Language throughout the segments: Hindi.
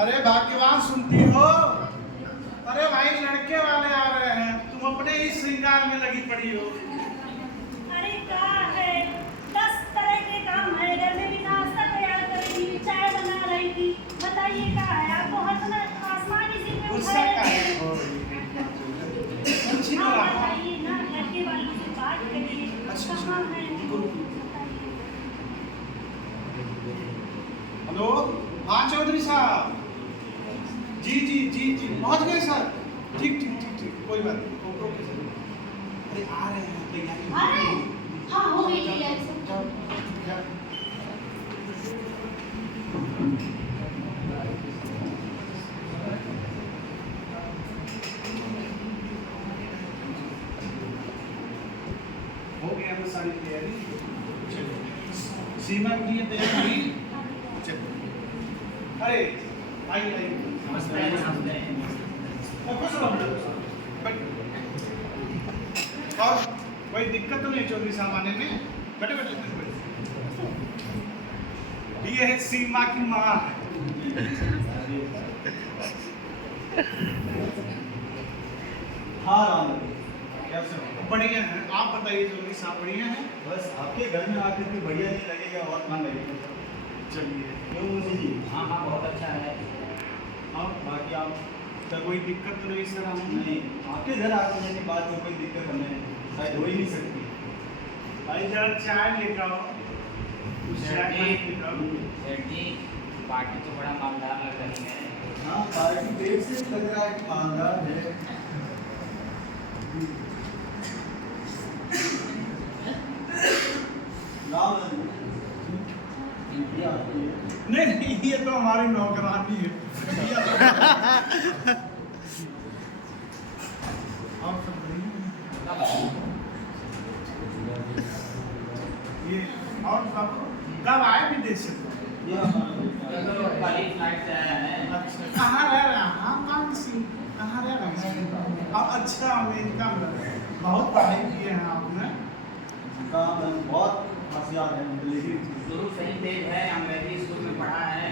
अरे भाग्यवान सुनती हो। अरे भाई लड़के वाले आ रहे हैं, तुम अपने ही श्रृंगार में लगी पड़ी हो। अरे क्या है, 10 तरह के काम है। घर में भी नाश्ता तैयार करेगी, चाय बना रही थी। बताइए क्या है आपको? हंसना आसमानी सी में गुस्सा का है। हाँ बताइए ना, लड़के वालों से बात करिए। कहाँ है? हेलो, हाँ चौधरी साहब। जी पहुंच गए सर। ठीक कोई बात नहीं। Okay sir. अरे आ रहे हैं तैयारी। अरे हाँ हो गई तैयारी सब। हो गया वो सारी तैयारी। सीमा की ये तैयारी हुई। चलो अरे आइए नमस्ते नमस्ते। और कोई दिक्कत तो नहीं चौधरी साहब आने में? बैठे। ये है सीमा की माँ। हाँ राम, कैसे हो? बढ़िया है। आप बताइए चौधरी साहब, बढ़िया है? बस आपके घर में आकर के बढ़िया नहीं लगेगा और कहाँ लगेगा। चलिए। क्यों मुझे जी? हाँ हाँ बहुत अच्छा है। और बाकी आप तो कोई दिक्कत तो नहीं सर? हम नहीं, आपके घर आकर जाने के बाद में कोई दिक्कत हमें शायद हो ही नहीं सकती। भाई जरा चाय लेकर आओ। सेठ जी पार्टी तो बड़ा मालदार लग रही है। हाँ, पार्टी पेट से लग रहा है कि मालदार है। राम नहीं ये तो हमारी नौकरानी है। आप सब बढ़िया? ये और कब आए विदेश से? ये हमारा कल ही फ्लाइट से आया है। अच्छा कहाँ रह रहे हैं? हाँ मान सिंह कहाँ रह रहे हैं? अब अच्छा अमेरिका में रह रहे हैं। बहुत पढ़ाई किए हैं आपने। काम बहुत होशियार है, लेकिन शुरू से ही तेज है, अंग्रेजी स्कूल में पढ़ा है।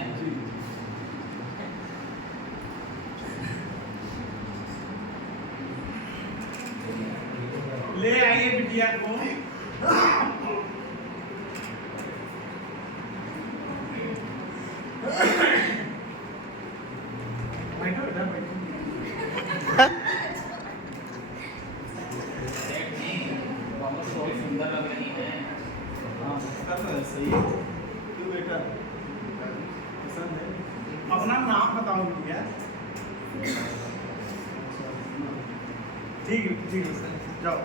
ले आइए बिटिया को। बैठो इधर बैठो। सेठ जी बहुत सुंदर लग रही है। हाँ कर रहे हैं, सही है। क्यों बेटा पसंद है? अपना नाम बताओ बिटिया। ठीक है सर, जाओ।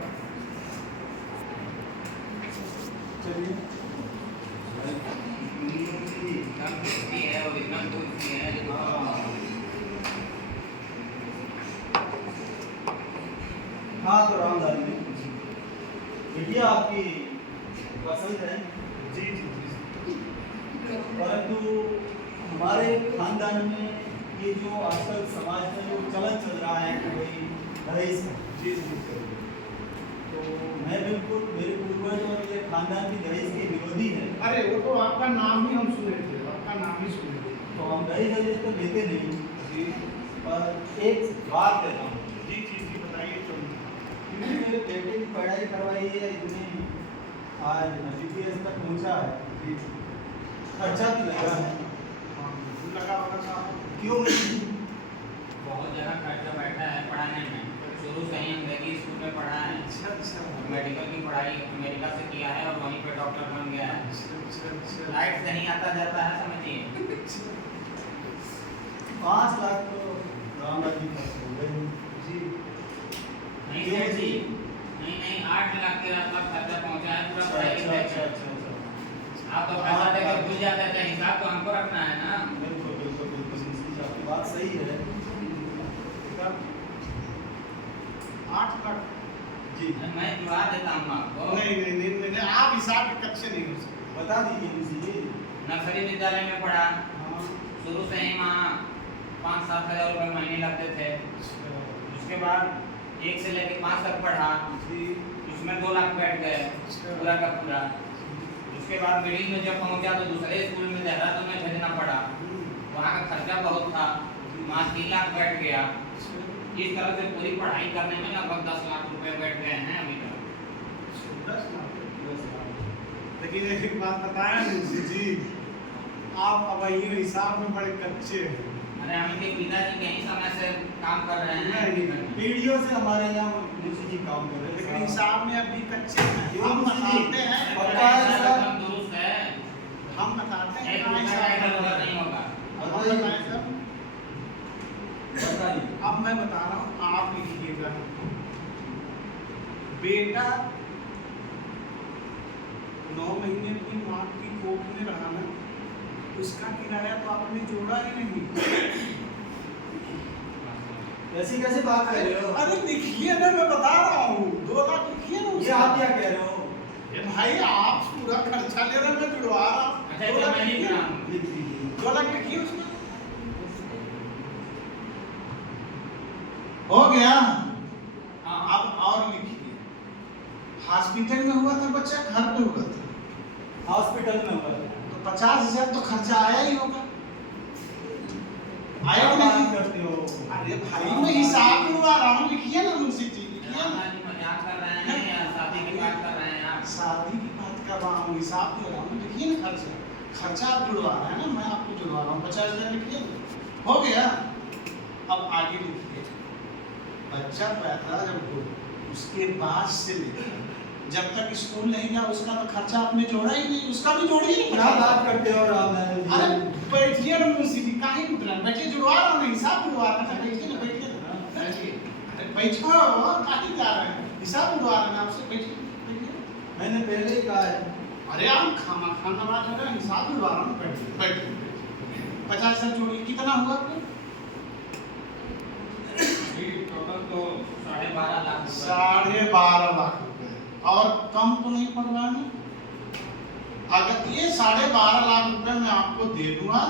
चलिए। एकदम टेस्टी है, ओरिजिनल दूध की है। हाँ तो रामदास जी, बिटिया आपकी पसंद है जी परंतु हमारे खानदान में ये जो आजकल समाज में जो चलन चल रहा है कि भाई दहेज जी। तो मैं बिल्कुल मेरे पूर्वज और मेरे खानदान की दहेज के विरोधी है। अरे वो तो आपका नाम ही हम सुने थे, आपका नाम ही सुने थे। तो हम दहेज तो लेते नहीं जी पर एक बात कहता हूँ, जी बताइए तो। क्योंकि मेरे बेटे की पढ़ाई करवाई है, इतनी आज जीपीएस तक पहुँचा है, जी खर्चा भी लगा है। लगा होगा साहब। क्यों नहीं? बहुत जगह खर्चा बैठा है पढ़ाने में। शुरू से ही अंग्रेजी स्कूल में पढ़ा है। अच्छा मेडिकल की पढ़ाई अमेरिका से किया है और वहीं पे डॉक्टर बन गया है। अच्छा लाइट से ही आता जाता है, समझिए। 5 लाख तो रामदास जी खर्च हो गए जी। नहीं सेठ जी, नहीं 8 लाख के आसपास खर्चा पहुंचा है पूरा पढ़ाई के बैच में। आप तो पैसा देकर भूल जाते थे, हिसाब तो हमको रखना है ना। बिल्कुल आपकी बात सही है। 8 लाख? जी मैं जुड़ा देता हूँ आपको। नहीं आप हिसाब के कच्चे नहीं हो सकते। बता दीजिए मुझे। नर्सरी विद्यालय में पढ़ा। हाँ शुरू से ही वहाँ 5-7 हज़ार रुपये महीने लगते थे। उसके बाद 1 से लेकर 5 तक पढ़ा। उसमें 2 लाख बैठ गए पूरा का पूरा। उसके बाद मिडिल में जब पहुंचा तो दूसरे स्कूल में देहरादून में भेजना पड़ा। वहाँ का खर्चा बहुत था, वहाँ 3 लाख बैठ गया। इस तरह से पूरी पढ़ाई करने में लगभग 10 लाख रुपए बैठ गए हैं अभी तक। 10 लाख। लेकिन एक बात बताया मुंशी जी, आप अब ये हिसाब में बड़े कच्चे हैं। अरे हम के पिताजी कहीं समय से काम कर रहे हैं। नहीं, पीढ़ियों से हमारे यहाँ मुंशी जी काम कर रहे हैं। लेकिन हिसाब में अभी कच्चे हैं। क्यों हम मुंशी जी? बताते हैं, पक्का है सर? एकदम दुरुस्त है। हम बताते हैं एक कहाँ रुपया का हिसाब इधर-उधर नहीं होगा। हम बताएं सर। बताइए। अब मैं बता रहा हूँ, आप लिखिएगा। बेटा 9 महीने की माँ की कोख में रहा ना, उसका किराया तो आपने जोड़ा ही नहीं। ऐसी कैसे बात कर रहे हो? अरे लिखिए ना, मैं बता रहा हूँ, 2 लाख लिखिए ना। ये आप क्या कह रहे हो? ये भाई आप पूरा खर्चा ले रहे हैं, मैं जुड़वा रहा हूँ। अच्छा 2 लाख मैं लिख लिखिए। रहा हूँ। लिख लीजिए। 2 लाख लिखिए उसमें। हो गया। हाँ। अब और लिखिए। हॉस्पिटल में हुआ था बच्चा, घर पे हुआ था? हॉस्पिटल में हुआ था। तो 50,000 तो खर्चा आया ही होगा। आया क्या कि बात नहीं? करते हो? अरे भाई मैं हिसाब करवा रहा हूँ, लिखिए ना मुंशी जी, लिखिए ना। रामाजी मजाक कर रहे हैं या शादी की बात कर रहे हैं आप? शादी की बात कर रहा हूँ, हिसाब दे रहा हूँ, लिखिए ना खर्चा। खर्चा आप जुड़वा रहे हैं ना, मैं आपको जुड़वा रहा हूँ। 50,000 लिखिए ना। हो गया। अब आगे लिखिए। बच्चा पैदा जब हो, उसके बाद से लेकर जब तक स्कूल नहीं गया, उसका तो खर्चा आपने जोड़ा ही नहीं, उसका भी जोड़िए। क्या बात करते हो रामलाल जी? अरे बैठिए ना मुंशी जी, काहे उठ रहे हैं? बैठिए, जुड़वा रहा हूँ, हिसाब जुड़वा रहा था। बैठिए ना, बैठिए ना। अरे बैठो, काहे जा रहे हैं? हिसाब जुड़वा रहे हैं आपसे, बैठिए, बैठिए। मैंने पहले ही कहा है। अरे आप खाना बात है ना, हिसाब जुड़वा रहा हूँ, बैठिए, बैठिए। 50,000 जोड़िए, कितना हुआ आपको? टोटल तो 12.5 लाख। 12.5 लाख रुपए। और कम तो नहीं पड़ रहा है? अगर ये 12.5 लाख रुपए मैं आपको दे दूंगा,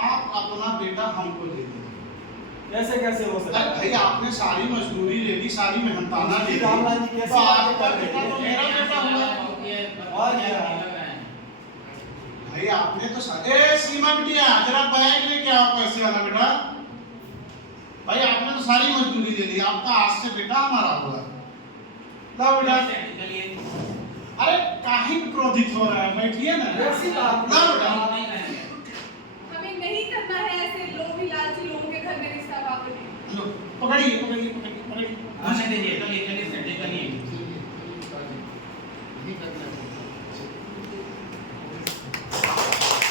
आप अपना बेटा हमको दे दीजिए। कैसे कैसे हो सकता अरे है? भाई आपने सारी मजदूरी ले ली, सारी मेहनताना ले ली, रामलाल जी कैसे तो बातें आपका कर रहे बेटा हैं? तो मेरा बेटा हुआ। और क्या? भाई आपने तो ए सीमा बिटिया, जरा बैग लेके आओ पैसे वाला बेटा। भाई आपने तो सारी मजदूरी ले ली, आपका आज से बेटा हमारा हुआ। लाओ बेटा। अरे काहे क्रोधित हो रहा है? बैठिए ना। ऐसी बात लाओ बेटा। हमें नहीं करना है ऐसे लोभी लालची लोगों के घर में रिश्ता वापस। लो, पकड़िए, पकड़िए, पकड़िए, पकड़िए। आने दीजिए, चलिए चलिए सेठ जी, चलिए। ये करना है।